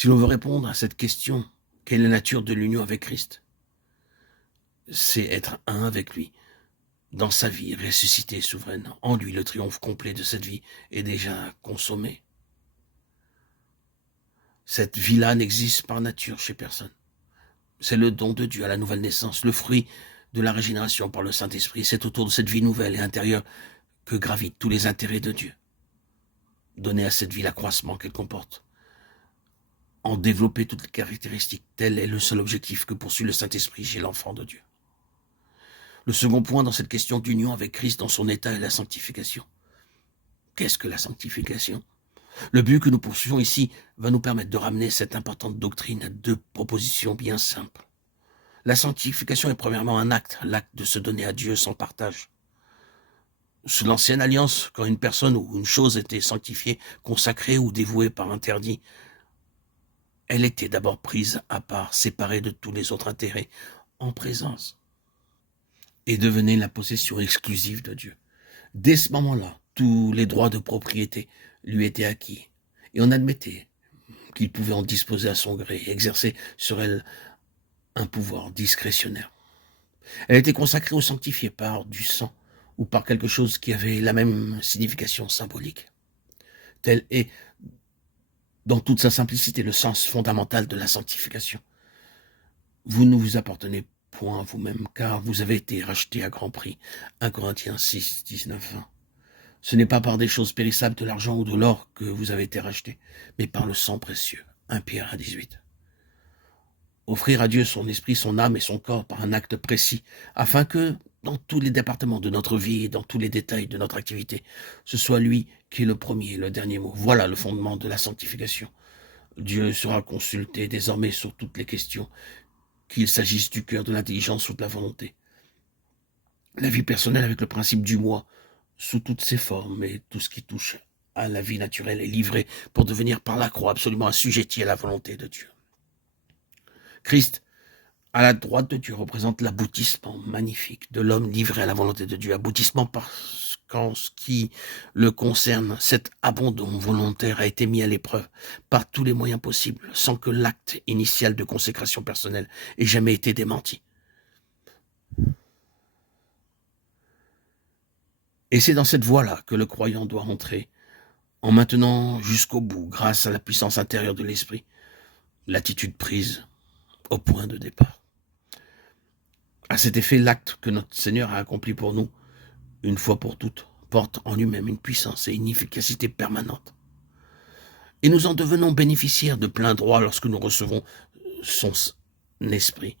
Si l'on veut répondre à cette question, quelle est la nature de l'union avec Christ? C'est être un avec lui, dans sa vie ressuscitée, souveraine. En lui, le triomphe complet de cette vie est déjà consommé. Cette vie-là n'existe par nature chez personne. C'est le don de Dieu à la nouvelle naissance, le fruit de la régénération par le Saint-Esprit. C'est autour de cette vie nouvelle et intérieure que gravitent tous les intérêts de Dieu. Donner à cette vie l'accroissement qu'elle comporte. En développer toutes les caractéristiques. Tel est le seul objectif que poursuit le Saint-Esprit chez l'enfant de Dieu. Le second point dans cette question d'union avec Christ dans son état est la sanctification. Qu'est-ce que la sanctification? Le but que nous poursuivons ici va nous permettre de ramener cette importante doctrine à deux propositions bien simples. La sanctification est premièrement un acte, l'acte de se donner à Dieu sans partage. Sous l'ancienne alliance, quand une personne ou une chose était sanctifiée, consacrée ou dévouée par interdit, elle était d'abord prise à part, séparée de tous les autres intérêts, en présence, et devenait la possession exclusive de Dieu. Dès ce moment-là, tous les droits de propriété lui étaient acquis, et on admettait qu'il pouvait en disposer à son gré et exercer sur elle un pouvoir discrétionnaire. Elle était consacrée ou sanctifiée par du sang ou par quelque chose qui avait la même signification symbolique. Tel est, dans toute sa simplicité, le sens fondamental de la sanctification. Vous ne vous appartenez point à vous-même, car vous avez été rachetés à grand prix. 1 Corinthiens 6, 19, 20. Ce n'est pas par des choses périssables de l'argent ou de l'or que vous avez été rachetés, mais par le sang précieux. 1 Pierre 18. Offrir à Dieu son esprit, son âme et son corps par un acte précis, afin que, dans tous les départements de notre vie et dans tous les détails de notre activité, ce soit lui qui est le premier et le dernier mot. Voilà le fondement de la sanctification. Dieu sera consulté désormais sur toutes les questions, qu'il s'agisse du cœur, de l'intelligence ou de la volonté. La vie personnelle avec le principe du moi, sous toutes ses formes et tout ce qui touche à la vie naturelle est livré pour devenir par la croix absolument assujetti à la volonté de Dieu. Christ, à la droite de Dieu, représente l'aboutissement magnifique de l'homme livré à la volonté de Dieu. Aboutissement parce qu'en ce qui le concerne, cet abandon volontaire a été mis à l'épreuve par tous les moyens possibles, sans que l'acte initial de consécration personnelle ait jamais été démenti. Et c'est dans cette voie-là que le croyant doit entrer, en maintenant jusqu'au bout, grâce à la puissance intérieure de l'esprit, l'attitude prise au point de départ. À cet effet, l'acte que notre Seigneur a accompli pour nous, une fois pour toutes, porte en lui-même une puissance et une efficacité permanente. Et nous en devenons bénéficiaires de plein droit lorsque nous recevons son esprit.